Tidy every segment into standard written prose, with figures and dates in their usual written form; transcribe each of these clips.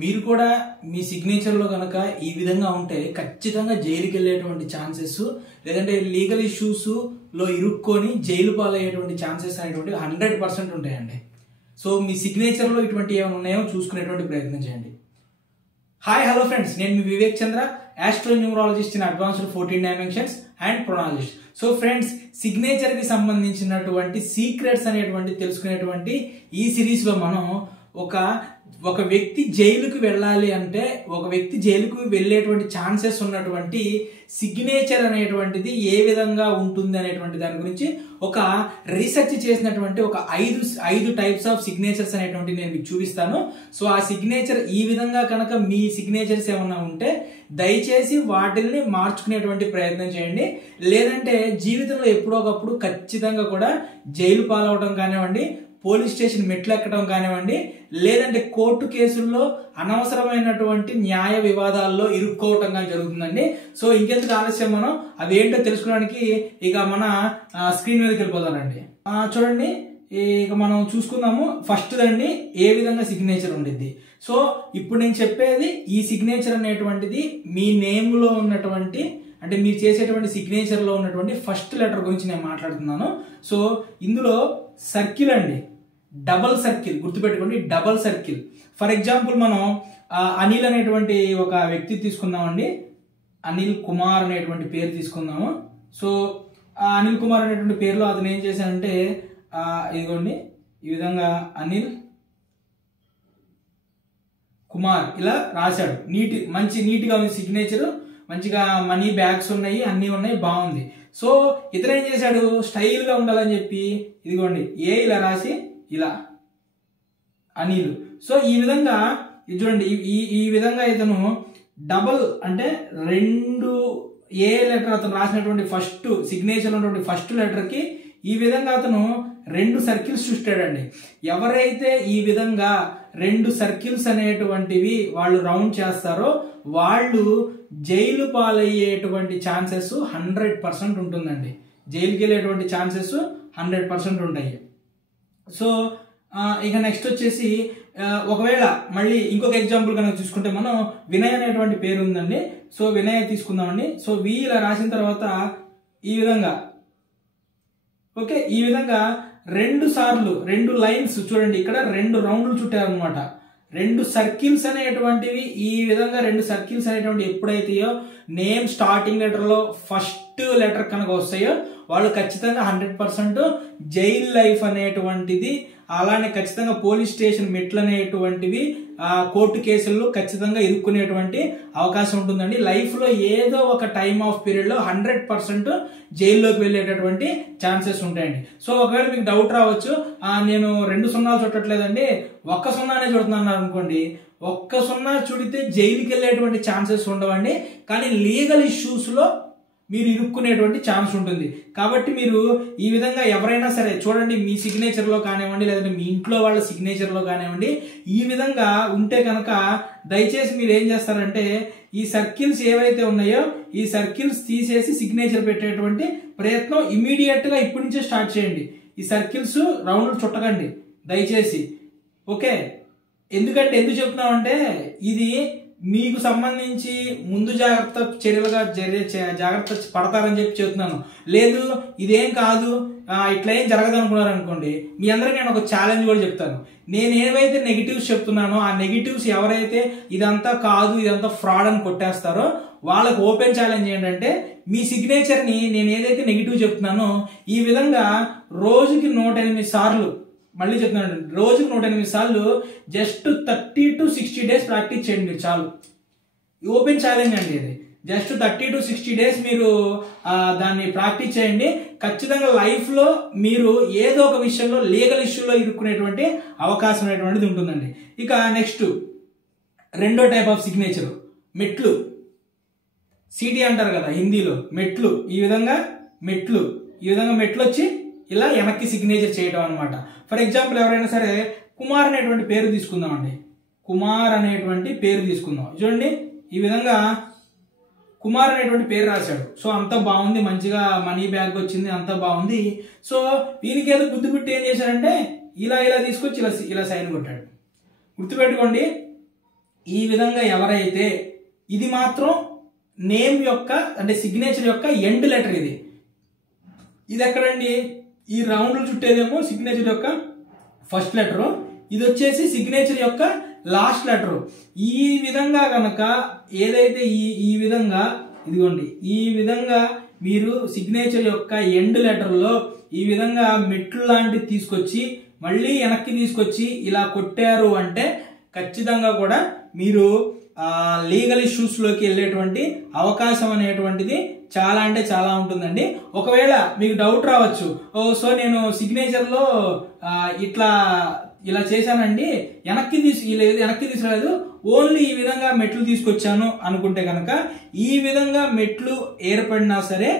మీరు కూడా మీ సిగ్నేచర్లో కనుక ఈ విధంగా ఉంటే ఖచ్చితంగా జైలుకి వెళ్ళేటువంటి ఛాన్సెస్ లేదంటే లీగల్ ఇష్యూస్లో ఇరుక్కొని జైలు పాలయ్యేటువంటి ఛాన్సెస్ అనేటువంటి 100% ఉంటాయండి. సో మీ సిగ్నేచర్లో ఇటువంటి ఏమైనా ఉన్నాయో చూసుకునేటువంటి ప్రయత్నం చేయండి. హాయ్ హలో ఫ్రెండ్స్, నేను మీ Vivek Chandra, astro numerologist in advanced 14 dimensions and phrenologist. So friends, సిగ్నేచర్కి సంబంధించినటువంటి సీక్రెట్స్ అనేటువంటి తెలుసుకునేటువంటి ఈ సిరీస్లో మనం ఒక వ్యక్తి జైలుకు వెళ్ళాలి అంటే ఒక వ్యక్తి జైలుకు వెళ్ళేటువంటి ఛాన్సెస్ ఉన్నటువంటి సిగ్నేచర్ అనేటువంటిది ఏ విధంగా ఉంటుంది అనేటువంటి దాని గురించి ఒక రీసెర్చ్ చేసినటువంటి ఒక ఐదు టైప్స్ ఆఫ్ సిగ్నేచర్స్ అనేటువంటి నేను మీకు చూపిస్తాను. సో ఆ సిగ్నేచర్ ఈ విధంగా కనుక మీ సిగ్నేచర్స్ ఏమన్నా ఉంటే దయచేసి వాటిల్ని మార్చుకునేటువంటి ప్రయత్నం చేయండి. లేదంటే జీవితంలో ఎప్పుడో ఒకప్పుడు ఖచ్చితంగా కూడా జైలు పాలవడం కానివ్వండి, పోలీస్ స్టేషన్ మెట్లు ఎక్కడం కానివ్వండి, లేదంటే కోర్టు కేసుల్లో అనవసరమైనటువంటి న్యాయ వివాదాల్లో ఇరుక్కోవటం కానీ జరుగుతుందండి. సో ఇంకెందుకు ఆలస్యం, మనం అవి ఏంటో తెలుసుకోవడానికి ఇక మన స్క్రీన్ మీదకి వెళ్ళిపోతానండి. చూడండి, ఇక మనం చూసుకుందాము. ఫస్ట్ దండి ఏ విధంగా సిగ్నేచర్ ఉండిద్ది. సో ఇప్పుడు నేను చెప్పేది ఈ సిగ్నేచర్ అనేటువంటిది మీ నేమ్లో ఉన్నటువంటి, అంటే మీరు చేసేటువంటి సిగ్నేచర్లో ఉన్నటువంటి ఫస్ట్ లెటర్ గురించి నేను మాట్లాడుతున్నాను. సో ఇందులో సర్కిల్ అండి, డబల్ సర్కిల్ గుర్తుపెట్టుకోండి, డబల్ సర్కిల్. ఫర్ ఎగ్జాంపుల్ మనం అనిల్ అనేటువంటి ఒక వ్యక్తి తీసుకుందామండి. అనిల్ కుమార్ అనేటువంటి పేరు తీసుకుందాము. సో అనిల్ కుమార్ అనేటువంటి పేరులో అతను ఏం చేశానంటే ఇదిగోండి ఈ విధంగా అనిల్ కుమార్ ఇలా రాశాడు. నీట్గా ఉంది సిగ్నేచర్, మంచిగా మనీ బ్యాగ్స్ ఉన్నాయి, అన్నీ ఉన్నాయి, బాగుంది. సో ఇతను ఏం చేశాడు, స్టైల్గా ఉండాలని చెప్పి ఇదిగోండి ఇలా రాసి ఇలా అనిల్. సో ఈ విధంగా చూడండి, ఈ విధంగా ఇతను డబల్ అంటే రెండు లెటర్ అతను రాసినటువంటి ఫస్ట్ సిగ్నేచర్ ఉన్నటువంటి ఫస్ట్ లెటర్కి ఈ విధంగా అతను 2 సర్కిల్స్ సృష్టాడండి. ఎవరైతే ఈ విధంగా 2 సర్కిల్స్ అనేటువంటివి వాళ్ళు రౌండ్ చేస్తారో వాళ్ళు జైలు పాలయ్యేటువంటి ఛాన్సెస్ 100% ఉంటుందండి. జైలుకి వెళ్ళేటువంటి ఛాన్సెస్ 100% ఉంటాయి. సో ఇక నెక్స్ట్ వచ్చేసి ఒకవేళ మళ్ళీ ఇంకొక ఎగ్జాంపుల్ కనుక చూసుకుంటే మనం వినయ్ అనేటువంటి పేరు ఉందండి. సో వినయ్ తీసుకుందామండి. సో ఇలా రాసిన తర్వాత ఈ విధంగా ఓకే, ఈ విధంగా 2 సార్లు 2 లైన్స్ చూడండి, ఇక్కడ 2 రౌండ్లు చుట్టారనమాట. 2 సర్కిల్స్ అనేటువంటివి ఈ విధంగా 2 సర్కిల్స్ అనేటువంటి ఎప్పుడైతాయో నేమ్ స్టార్టింగ్ లెటర్లో ఫస్ట్ లెటర్ కనుక వస్తాయో వాళ్ళు ఖచ్చితంగా 100% జైల్ లైఫ్ అనేటువంటిది, అలానే ఖచ్చితంగా పోలీస్ స్టేషన్ మెట్లు అనేటువంటివి, కోర్టు కేసుల్లో ఖచ్చితంగా ఇరుక్కునేటువంటి అవకాశం ఉంటుందండి. లైఫ్లో ఏదో ఒక టైమ్ ఆఫ్ పీరియడ్లో 100% జైల్లోకి వెళ్ళేటటువంటి ఛాన్సెస్ ఉంటాయండి. సో ఒకవేళ మీకు డౌట్ రావచ్చు, నేను 2 సున్నాలు చుట్టట్లేదండి, 1 సున్నానే చుడుతున్నాను అనుకోండి. 1 సున్నా చుడితే జైలుకి వెళ్ళేటువంటి ఛాన్సెస్ ఉండవండి, కానీ లీగల్ ఇష్యూస్లో మీరు ఇరుక్కునేటువంటి ఛాన్స్ ఉంటుంది. కాబట్టి మీరు ఈ విధంగా ఎవరైనా సరే చూడండి, మీ సిగ్నేచర్లో కానివ్వండి లేదంటే మీ ఇంట్లో వాళ్ళ సిగ్నేచర్లో కానివ్వండి, ఈ విధంగా ఉంటే కనుక దయచేసి మీరు ఏం చేస్తారంటే ఈ సర్కిల్స్ ఏవైతే ఉన్నాయో ఈ సర్కిల్స్ తీసేసి సిగ్నేచర్ పెట్టేటువంటి ప్రయత్నం ఇమీడియట్గా ఇప్పటి నుంచే స్టార్ట్ చేయండి. ఈ సర్కిల్స్ రౌండ్లు చుట్టకండి దయచేసి, ఓకే? ఎందుకు చెప్తున్నామంటే ఇది మీకు సంబంధించి ముందు జాగ్రత్త చర్యలుగా జాగ్రత్త పడతారని చెప్పి చెప్తున్నాను. లేదు ఇదేం కాదు, ఇట్లా ఏం జరగదు అనుకున్నారు అనుకోండి, మీ అందరికీ నేను ఒక ఛాలెంజ్ కూడా చెప్తాను. నేను ఏవైతే నెగిటివ్స్ చెప్తున్నానో ఆ నెగిటివ్స్ ఎవరైతే ఇదంతా కాదు ఇదంతా ఫ్రాడ్ అని కొట్టేస్తారో వాళ్ళకు ఓపెన్ ఛాలెంజ్ ఏంటంటే మీ సిగ్నేచర్ని నేను ఏదైతే నెగిటివ్ చెప్తున్నానో ఈ విధంగా రోజుకి 108 సార్లు, మళ్ళీ చెప్తున్నాను, రోజుకు 108 సార్లు జస్ట్ 30 to 60 days ప్రాక్టీస్ చేయండి మీరు చాలు. ఓపెన్ ఛాలెంజ్ అండి ఇది. జస్ట్ 30 to 60 days మీరు దాన్ని ప్రాక్టీస్ చేయండి. ఖచ్చితంగా లైఫ్లో మీరు ఏదో ఒక విషయంలో లీగల్ ఇష్యూలో ఇరుక్కునేటువంటి అవకాశం అనేటువంటిది ఉంటుందండి. ఇక నెక్స్ట్ 2వ టైప్ ఆఫ్ సిగ్నేచర్ మెట్లు, సిటీ అంటారు కదా హిందీలో, మెట్లు. ఈ విధంగా మెట్లు వచ్చి ఇలా వెనక్కి సిగ్నేచర్ చేయడం అనమాట. ఫర్ ఎగ్జాంపుల్ ఎవరైనా సరే కుమార్ అనేటువంటి పేరు తీసుకుందామండి. కుమార్ అనేటువంటి పేరు తీసుకుందాం. చూడండి ఈ విధంగా కుమార్ అనేటువంటి పేరు రాశాడు. సో అంతా బాగుంది, మంచిగా మనీ బ్యాగ్ వచ్చింది, అంతా బాగుంది. సో వీనికి ఏదో బుద్ధి పుట్టి ఏం చేశాడంటే ఇలా తీసుకొచ్చి ఇలా సైన్ కొట్టాడు. గుర్తుపెట్టుకోండి, ఈ విధంగా ఎవరైతే ఇది మాత్రం నేమ్ యొక్క అంటే సిగ్నేచర్ యొక్క ఎండ్ లెటర్ ఇది ఎక్కడండి ఈ రౌండ్లు చుట్టేదేమో సిగ్నేచర్ యొక్క ఫస్ట్ లెటరు ఇది వచ్చేసి సిగ్నేచర్ యొక్క లాస్ట్ లెటరు ఈ విధంగా కనుక ఏదైతే ఈ విధంగా ఇదిగోండి ఈ విధంగా మీరు సిగ్నేచర్ యొక్క ఎండ్ లెటర్లో ఈ విధంగా మెట్లు లాంటివి తీసుకొచ్చి మళ్ళీ వెనక్కి తీసుకొచ్చి ఇలా కొట్టారు అంటే ఖచ్చితంగా కూడా మీరు లీగల్ ఇష్యూస్లోకి వెళ్ళేటువంటి అవకాశం అనేటువంటిది చాలా అంటే చాలా ఉంటుందండి. ఒకవేళ మీకు డౌట్ రావచ్చు, సో నేను సిగ్నేచర్లో ఇలా చేశానండి, వెనక్కి తీసుకురాలేదు, ఓన్లీ ఈ విధంగా మెట్లు తీసుకొచ్చాను అనుకుంటే కనుక ఈ విధంగా మెట్లు ఏర్పడినా సరే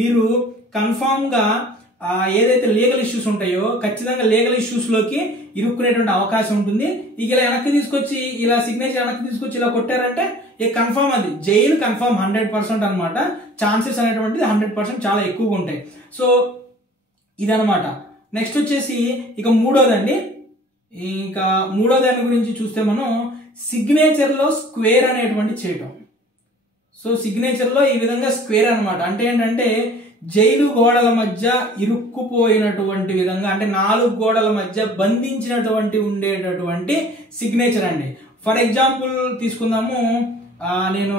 మీరు కన్ఫామ్గా ఏదైతే లీగల్ ఇష్యూస్ ఉంటాయో ఖచ్చితంగా లీగల్ ఇష్యూస్లోకి ఇరుక్కునేటువంటి అవకాశం ఉంటుంది. ఇక ఇలా వెనక్కి తీసుకొచ్చి ఇలా సిగ్నేచర్ వెనక్కి తీసుకొచ్చి ఇలా కొట్టారంటే ఇక కన్ఫామ్ అది జైలు కన్ఫామ్ 100% అనమాట. ఛాన్సెస్ అనేటువంటిది 100% చాలా ఎక్కువగా ఉంటాయి. సో ఇదనమాట. నెక్స్ట్ వచ్చేసి ఇక మూడోదండి. ఇంకా మూడో దాని గురించి చూస్తే మనం సిగ్నేచర్లో స్క్వేర్ అనేటువంటి చేయటం. సో సిగ్నేచర్లో ఈ విధంగా స్క్వేర్ అనమాట. అంటే ఏంటంటే జైలు గోడల మధ్య ఇరుక్కుపోయినటువంటి విధంగా అంటే 4 గోడల మధ్య బంధించినటువంటి ఉండేటటువంటి సిగ్నేచర్ అండి. ఫర్ ఎగ్జాంపుల్ తీసుకుందాము, నేను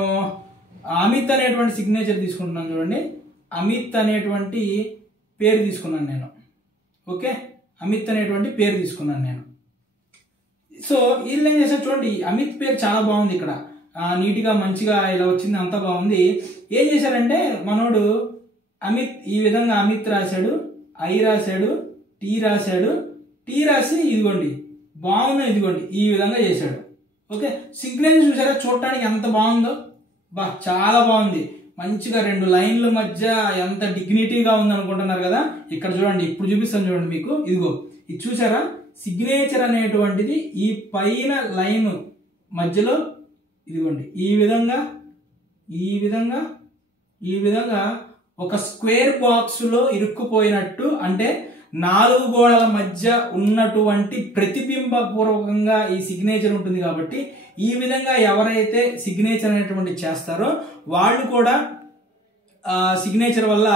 అమిత్ అనేటువంటి సిగ్నేచర్ తీసుకుంటున్నాను చూడండి. అమిత్ అనేటువంటి పేరు తీసుకున్నాను నేను. ఓకే, అమిత్ అనేటువంటి పేరు తీసుకున్నాను నేను. సో వీళ్ళు ఏం చేశారు చూడండి, అమిత్ పేరు చాలా బాగుంది, ఇక్కడ నీట్గా మంచిగా ఇలా వచ్చింది, అంతా బాగుంది. ఏం చేశారంటే మనోడు అమిత్ ఈ విధంగా అమిత్ రాశాడు, ఐ రాశాడు, టీ రాశాడు, టీ రాసి ఇదిగోండి బాగుందో ఇదిగోండి ఈ విధంగా చేశాడు. ఓకే, సిగ్నేచర్ చూసారా చూడటానికి ఎంత బాగుందో, చాలా బాగుంది. మంచిగా 2 లైన్ల మధ్య ఎంత డిగ్నిటీగా ఉంది అనుకుంటున్నారు కదా. ఇక్కడ చూడండి, ఇప్పుడు చూపిస్తాను చూడండి మీకు. ఇదిగో ఇది చూసారా, సిగ్నేచర్ అనేటువంటిది ఈ పైన లైన్ మధ్యలో ఇదిగోండి ఈ విధంగా ఒక స్క్వేర్ బాక్స్లో ఇరుక్కుపోయినట్టు, అంటే 4 గోడల మధ్య ఉన్నటువంటి ప్రతిబింబపూర్వకంగా ఈ సిగ్నేచర్ ఉంటుంది. కాబట్టి ఈ విధంగా ఎవరైతే సిగ్నేచర్ అనేటువంటి చేస్తారో వాళ్ళు కూడా సిగ్నేచర్ వల్ల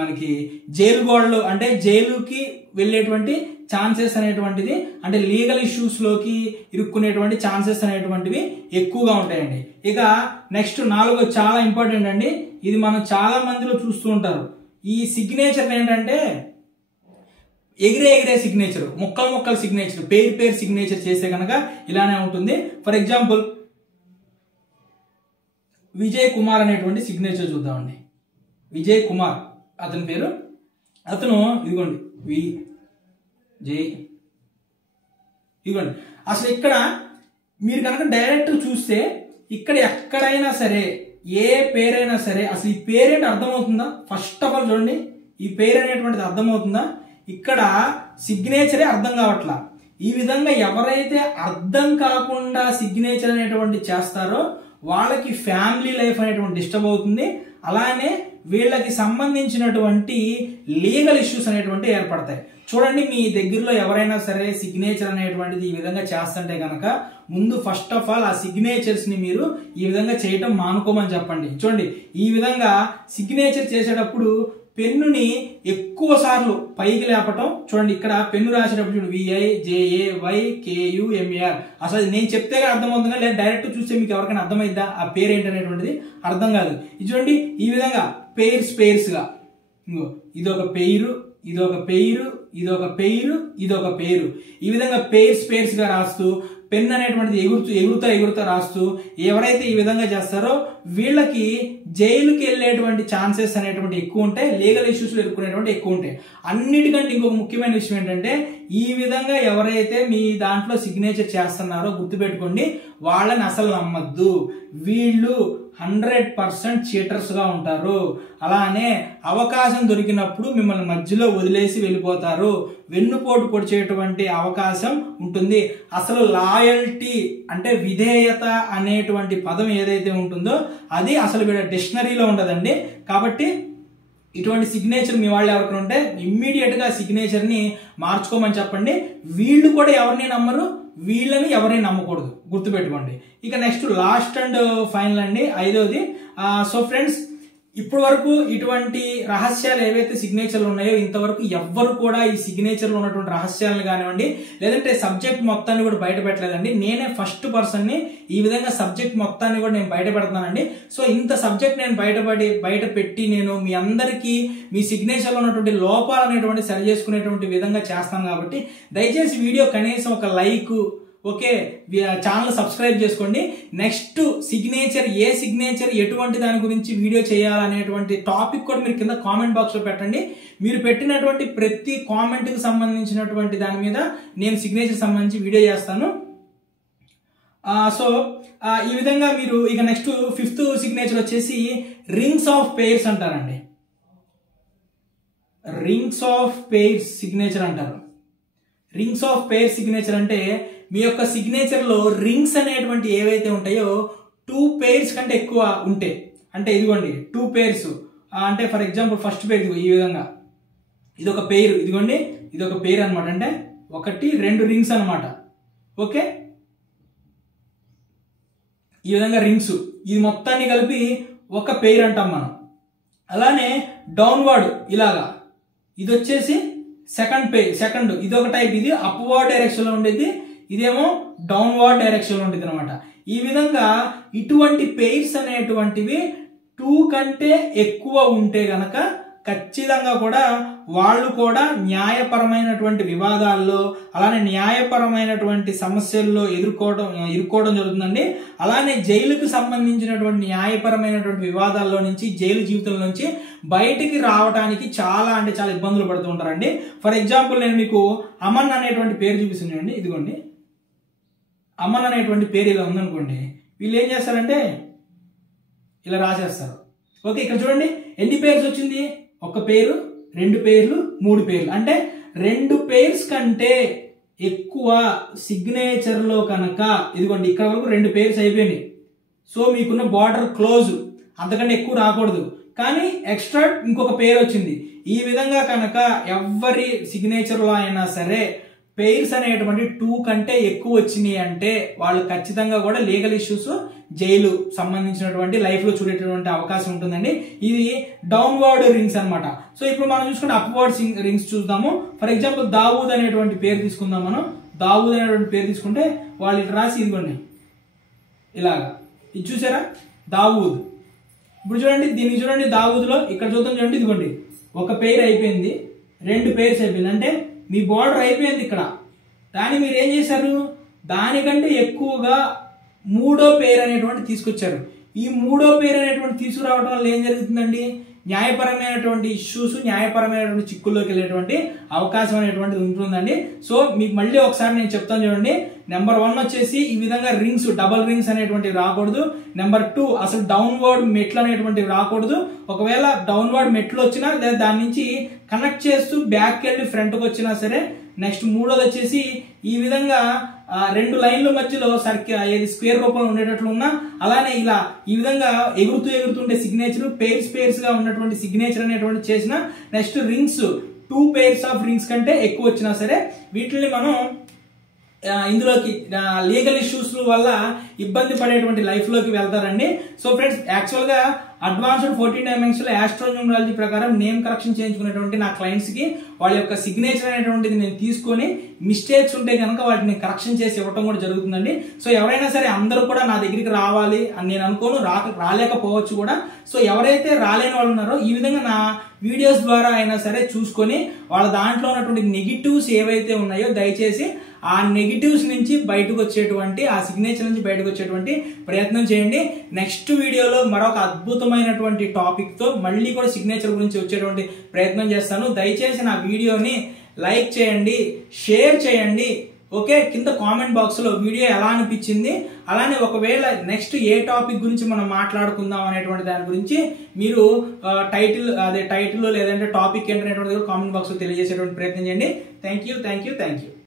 మనకి జైలు గోడలు అంటే జైలుకి వెళ్ళేటువంటి ఛాన్సెస్ అనేటువంటిది అంటే లీగల్ ఇష్యూస్లోకి ఇరుక్కునేటువంటి ఛాన్సెస్ అనేటువంటివి ఎక్కువగా ఉంటాయండి. ఇక నెక్స్ట్ 4 చాలా ఇంపార్టెంట్ అండి. ఇది మనం చాలా మందిలో చూస్తూ ఉంటారు. ఈ సిగ్నేచర్ ఏంటంటే ఎగిరే సిగ్నేచర్, ముక్కల సిగ్నేచర్, పేరు సిగ్నేచర్ చేస్తే కనుక ఇలానే ఉంటుంది. ఫర్ ఎగ్జాంపుల్ విజయ్ కుమార్ అనేటువంటి సిగ్నేచర్ చూద్దామండి. విజయ్ కుమార్ అతని పేరు, అతను ఇదిగోండి ఇదిగోండి. అసలు ఇక్కడ మీరు కనుక డైరెక్ట్ చూస్తే ఇక్కడ ఎక్కడైనా సరే ఏ పేరైనా సరే అసలు ఈ పేరేంటి అర్థమవుతుందా? ఫస్ట్ ఆఫ్ ఆల్ చూడండి, ఈ పేరు అనేటువంటిది అర్థమవుతుందా? ఇక్కడ సిగ్నేచరే అర్థం కావట్లా. ఈ విధంగా ఎవరైతే అర్థం కాకుండా సిగ్నేచర్ అనేటువంటి చేస్తారో వాళ్ళకి ఫ్యామిలీ లైఫ్ అనేటువంటి డిస్టర్బ్ అవుతుంది. అలానే వీళ్ళకి సంబంధించినటువంటి లీగల్ ఇష్యూస్ అనేటువంటి ఏర్పడతాయి. చూడండి, మీ దగ్గరలో ఎవరైనా సరే సిగ్నేచర్ అనేటువంటిది ఈ విధంగా చేస్తుంటే కనుక ముందు ఫస్ట్ ఆఫ్ ఆల్ ఆ సిగ్నేచర్స్ ని మీరు ఈ విధంగా చేయటం మానుకోమని చెప్పండి. చూడండి, ఈ విధంగా సిగ్నేచర్ చేసేటప్పుడు పెన్నుని ఎక్కువ సార్లు పైకి లేపటం. చూడండి, ఇక్కడ పెన్ను రాసేటప్పుడు చూడండి VIJAYKUMAR. అసలు నేను చెప్తే అర్థమవుతుందా లేదా డైరెక్ట్ చూస్తే మీకు ఎవరికైనా అర్థమైద్దా ఆ పేరు ఏంటనేటువంటిది? అర్థం కాదు. ఇది చూడండి, ఈ విధంగా పేర్స్ గా ఇదొక పేరు, ఇదొక పేరు, ఇదొక పేరు, ఇదొక పేరు, ఈ విధంగా పేర్స్ గా రాస్తూ పెన్ అనేటువంటిది ఎగురుతా రాస్తూ ఎవరైతే ఈ విధంగా చేస్తారో వీళ్ళకి జైలుకి వెళ్ళేటువంటి ఛాన్సెస్ అనేటువంటి ఎక్కువ ఉంటాయి, లీగల్ ఇష్యూస్ ఎదుర్కొనేటువంటి ఎక్కువ ఉంటాయి. అన్నిటికంటే ఇంకొక ముఖ్యమైన విషయం ఏంటంటే ఈ విధంగా ఎవరైతే మీ దాంట్లో సిగ్నేచర్ చేస్తున్నారో గుర్తుపెట్టుకోండి, వాళ్ళని అసలు నమ్మద్దు. వీళ్ళు 100% చీటర్స్ గా ఉంటారు. అలానే అవకాశం దొరికినప్పుడు మిమ్మల్ని మధ్యలో వదిలేసి వెళ్ళిపోతారు. వెన్నుపోటు పొడిచేటువంటి అవకాశం ఉంటుంది. అసలు లాయల్టీ అంటే విధేయత అనేటువంటి పదం ఏదైతే ఉంటుందో అది అసలు వీళ్ళ డిక్షనరీలో ఉండదండి. కాబట్టి ఇటువంటి సిగ్నేచర్ మీ వాళ్ళు ఎవరికి ఉంటే ఇమ్మీడియట్ గా సిగ్నేచర్ ని మార్చుకోమని చెప్పండి. వీళ్ళు కూడా ఎవరిని నమ్మరు, వీళ్ళని ఎవరైనా నమ్మకూడదు, గుర్తుపెట్టుకోండి. ఇక నెక్స్ట్ లాస్ట్ అండ్ ఫైనల్ అండి, ఐదోది. సో ఫ్రెండ్స్, ఇప్పటి వరకు ఇటువంటి రహస్యాలు ఏవైతే సిగ్నేచర్లు ఉన్నాయో ఇంతవరకు ఎవ్వరు కూడా ఈ సిగ్నేచర్లో ఉన్నటువంటి రహస్యాలను కానివ్వండి లేదంటే సబ్జెక్ట్ మొత్తాన్ని కూడా బయట పెట్టలేదండి. నేనే ఫస్ట్ పర్సన్ని ఈ విధంగా సబ్జెక్ట్ మొత్తాన్ని కూడా నేను బయట పెడతానండి. సో ఇంత సబ్జెక్ట్ నేను బయట పెట్టి నేను మీ అందరికీ మీ సిగ్నేచర్లో ఉన్నటువంటి లోపాలు అనేటువంటి సరి చేసుకునేటువంటి విధంగా చేస్తాను. కాబట్టి దయచేసి వీడియో కనీసం ఒక లైక్, ఓకే, ఛానల్ సబ్స్క్రైబ్ చేసుకోండి. నెక్స్ట్ సిగ్నేచర్, ఏ సిగ్నేచర్ ఎటువంటి దాని గురించి వీడియో చేయాలనేటువంటి టాపిక్ కూడా మీరు కింద కామెంట్ బాక్స్ లో పెట్టండి. మీరు పెట్టినటువంటి ప్రతి కామెంట్ కి సంబంధించినటువంటి దాని మీద నేను సిగ్నేచర్ సంబంధించి వీడియో చేస్తాను. సో ఈ విధంగా మీరు ఇక నెక్స్ట్ ఫిఫ్త్ సిగ్నేచర్ వచ్చేసి రింగ్స్ ఆఫ్ పెయిర్స్ అంటారండి. రింగ్స్ ఆఫ్ పెయిర్స్ సిగ్నేచర్ అంటారు. రింగ్స్ ఆఫ్ పెయిర్ సిగ్నేచర్ అంటే మీ యొక్క సిగ్నేచర్ లో రింగ్స్ అనేటువంటి ఏవైతే ఉంటాయో 2 pairs కంటే ఎక్కువ ఉంటే, అంటే ఇదిగోండి 2 pairs, అంటే ఫర్ ఎగ్జాంపుల్ ఫస్ట్ పేర్ ఈ విధంగా, ఇది ఒక పేరు, ఇదిగోండి ఇది ఒక పేరు అనమాట. అంటే 1 2 రింగ్స్ అనమాట. ఓకే, ఈ విధంగా రింగ్స్, ఇది మొత్తాన్ని కలిపి ఒక పేరు అంటాం మనం. అలానే డౌన్వర్డ్ ఇలాగా, ఇది వచ్చేసి సెకండ్ ఇది ఒక టైప్, ఇది అప్వర్డ్ డైరెక్షన్ లో ఉండేది, ఇదేమో డౌన్వర్డ్ డైరెక్షన్ లో ఉండేది అనమాట. ఈ విధంగా ఇటువంటి పెయిర్స్ అనేటువంటివి 2 కంటే ఎక్కువ ఉంటే గనక ఖచ్చితంగా కూడా వాళ్ళు కూడా న్యాయపరమైనటువంటి వివాదాల్లో అలానే న్యాయపరమైనటువంటి సమస్యల్లో ఇరుక్కోవడం జరుగుతుందండి. అలానే జైలుకు సంబంధించినటువంటి న్యాయపరమైనటువంటి వివాదాల్లో నుంచి, జైలు జీవితం నుంచి బయటికి రావడానికి చాలా అంటే చాలా ఇబ్బందులు పడుతూ ఉంటారండి. ఫర్ ఎగ్జాంపుల్ నేను మీకు అమన్ అనేటువంటి పేరు చూపిస్తున్నానండి. ఇదిగోండి అమన్ అనేటువంటి పేరు ఇలా ఉందనుకోండి, వీళ్ళు ఏం చేస్తారంటే ఇలా రాసేస్తారు. ఓకే, ఇక్కడ చూడండి ఎన్ని పేర్స్ వచ్చింది, 1 పేరు, 2 పేర్లు, 3 పేర్లు, అంటే 2 పేర్స్ కంటే ఎక్కువ సిగ్నేచర్ లో కనుక, ఇదిగోండి ఇక్కడ వరకు 2 పేర్స్ అయిపోయినాయి. సో మీకున్న బార్డర్ క్లోజ్, అంతకంటే ఎక్కువ రాకూడదు, కానీ ఎక్స్ట్రా ఇంకొక పేరు వచ్చింది. ఈ విధంగా కనుక ఎవరి సిగ్నేచర్ లో అయినా సరే పెయిర్స్ అనేటువంటి 2 కంటే ఎక్కువ వచ్చినాయి అంటే వాళ్ళు ఖచ్చితంగా కూడా లీగల్ ఇష్యూస్, జైలు సంబంధించినటువంటి లైఫ్ లో చూడేటటువంటి అవకాశం ఉంటుందండి. ఇది డౌన్వర్డ్ రింగ్స్ అనమాట. సో ఇప్పుడు మనం చూసుకుంటే అప్వర్డ్ రింగ్స్ చూద్దాము. ఫర్ ఎగ్జాంపుల్ దావూద్ అనేటువంటి పేరు తీసుకుందాం మనం. దావూద్ అనేటువంటి పేరు తీసుకుంటే వాళ్ళు ఇట్లా రాసి, ఇదిగోండి ఇలాగా, ఇది చూసారా దావూద్. ఇప్పుడు చూడండి దీన్ని చూడండి, దావూద్ లో ఇక్కడ చూద్దాం చూడండి, ఇదిగోండి 1 పేరు అయిపోయింది, 2 పేర్స్ అయిపోయింది, అంటే మీ బార్డర్ అయిపోయింది ఇక్కడ. దాన్ని మీరు ఏం చేశారు, దానికంటే ఎక్కువగా 3వ పేరు అనేటువంటి తీసుకొచ్చారు. ఈ 3వ పేరు అనేటువంటి తీసుకురావడం వల్ల ఏం జరుగుతుందండి, న్యాయపరమైనటువంటి ఇష్యూస్, న్యాయపరమైనటువంటి చిక్కుల్లోకి వెళ్ళేటువంటి అవకాశం అనేటువంటిది ఉంటుందండి. సో మీకు మళ్ళీ ఒకసారి నేను చెప్తాను చూడండి. నెంబర్ 1 వచ్చేసి ఈ విధంగా రింగ్స్, డబల్ రింగ్స్ అనేటువంటివి రాకూడదు. నెంబర్ 2 అసలు డౌన్వర్డ్ మెట్లు అనేటువంటివి రాకూడదు. ఒకవేళ డౌన్వర్డ్ మెట్లు వచ్చినా లేదా దాని నుంచి కనెక్ట్ చేస్తూ బ్యాక్ వెళ్ళి ఫ్రంట్కి వచ్చినా సరే. నెక్స్ట్ 3వది వచ్చేసి ఈ విధంగా 2 లైన్ల మధ్యలో స్క్వేర్ రూపంలో ఉండేటట్లు ఉన్నా, అలానే ఇలా ఈ విధంగా ఎగురుతుండే సిగ్నేచర్ పేర్స్ గా ఉన్నటువంటి సిగ్నేచర్ అనేటువంటి చేసిన. Next rings 2 pairs of rings కంటే ఎక్కువ వచ్చినా సరే వీటిని మనం ఇందులోకి లీగల్ ఇష్యూస్ వల్ల ఇబ్బంది పడేటువంటి లైఫ్ లోకి వెళ్తారండి. సో ఫ్రెండ్స్, యాక్చువల్ గా అడ్వాన్స్డ్ 14 డైమెన్షనల్ ఆస్ట్రోన్యూమరాలజీ ప్రకారం నేమ్ కరెక్షన్ చేయించుకునేటువంటి నా క్లయింట్స్ కి వాళ్ళ యొక్క సిగ్నేచర్ అనేటువంటిది నేను తీసుకొని మిస్టేక్స్ ఉంటే కనుక వాటిని కరెక్షన్ చేసి ఇవ్వటం కూడా జరుగుతుందండి. సో ఎవరైనా సరే అందరూ కూడా నా దగ్గరికి రావాలి అని నేను అనుకోను, రాలేకపోవచ్చు కూడా. సో ఎవరైతే రాలేని వాళ్ళు ఉన్నారో ఈ విధంగా నా వీడియోస్ ద్వారా అయినా సరే చూసుకొని వాళ్ళ దాంట్లో ఉన్నటువంటి నెగిటివ్స్ ఏవైతే ఉన్నాయో దయచేసి ఆ నెగిటివ్స్ నుంచి బయటకు వచ్చేటువంటి, ఆ సిగ్నేచర్ నుంచి బయటకు వచ్చేటువంటి ప్రయత్నం చేయండి. నెక్స్ట్ వీడియోలో మరొక అద్భుతమైనటువంటి టాపిక్ తో మళ్ళీ కూడా సిగ్నేచర్ గురించి వచ్చేటువంటి ప్రయత్నం చేస్తాను. దయచేసి నా వీడియోని లైక్ చేయండి, షేర్ చేయండి. ఓకే, కింద కామెంట్ బాక్స్ లో వీడియో ఎలా అనిపించింది, అలానే ఒకవేళ నెక్స్ట్ ఏ టాపిక్ గురించి మనం మాట్లాడుకుందాం అనేటువంటి దాని గురించి మీరు టైటిల్ లేదంటే టాపిక్ ఏంటనేటువంటి కామెంట్ బాక్స్ లో తెలియజేసేటువంటి ప్రయత్నం చేయండి. Thank you.